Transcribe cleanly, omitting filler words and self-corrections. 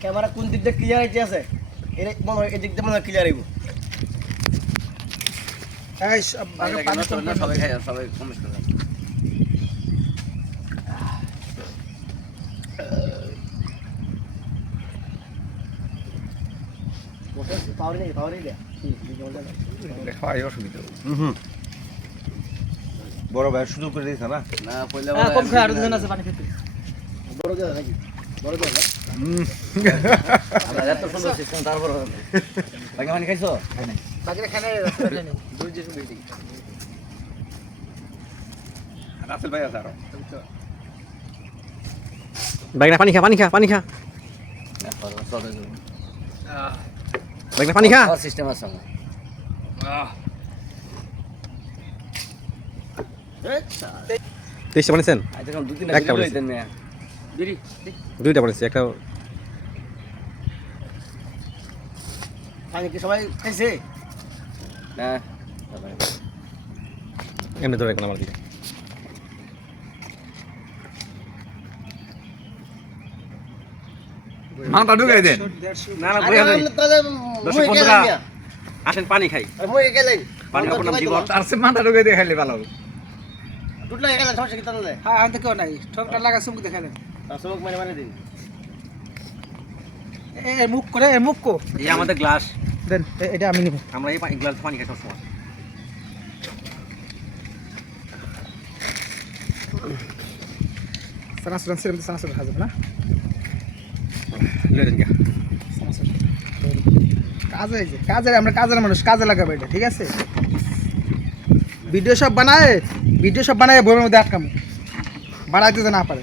camera কোন দিক দিয়ে ক্লিয়ার আছে এর মনে হয় এই দিক দিয়ে মনে হয় ক্লিয়ার হইব এই আগে পানি সবাই খায় সবাই কমেন্ট করে বড় ভাই সুযোগ করে দিয়েছে না না পয়লা কম খায় আর দিন আছে পানি খেতে বড় দেওয়া নাকি বড় দেওয়া আমরা এত সুন্দর সিস্টেম তারপর বাকি পানি খাইছো নাই বাকি খানে রাস্তা নেই দুই যে বিল্ডিং রাসেল ভাই আছে আরো বাইক না পানি খা বাইক না পানি খা সিস্টেম আছে তেইশটা বানিয়েছেন একটা দুইটা বানিয়েছি একটা পানি কি সবাই খাইছে না এমনি ধরে রাখবেন আমার দিকে মাথা ঢুকাই দেন না না বইয়া নেই দর্শক বন্ধুরা আসেন পানি খাই মই গেলেন পানি আপনার নাম জীবন আর সে মাথা ঢুকাই দিয়ে খাইলে ভালো টুটলা গেলেন সমস্যা কি তাহলে হ্যাঁ আমি তো কেউ নাই ঠোকটা লাগা চুমুক দেখালেন সবক মানে দিন এ মুখ করে এ মুখ কো এই আমাদের গ্লাস দেন এটা আমি নিব আমরা এই গ্লাস পানি খাই সবসময় সানাসুর হাজার না লেন গিয়া কাজে আমরা কাজের মানুষ কাজে লাগাবো এটা ঠিক আছে ভিডিও সব বানায় বইয়ের মধ্যে আটকামো বাড়াইতে না পারে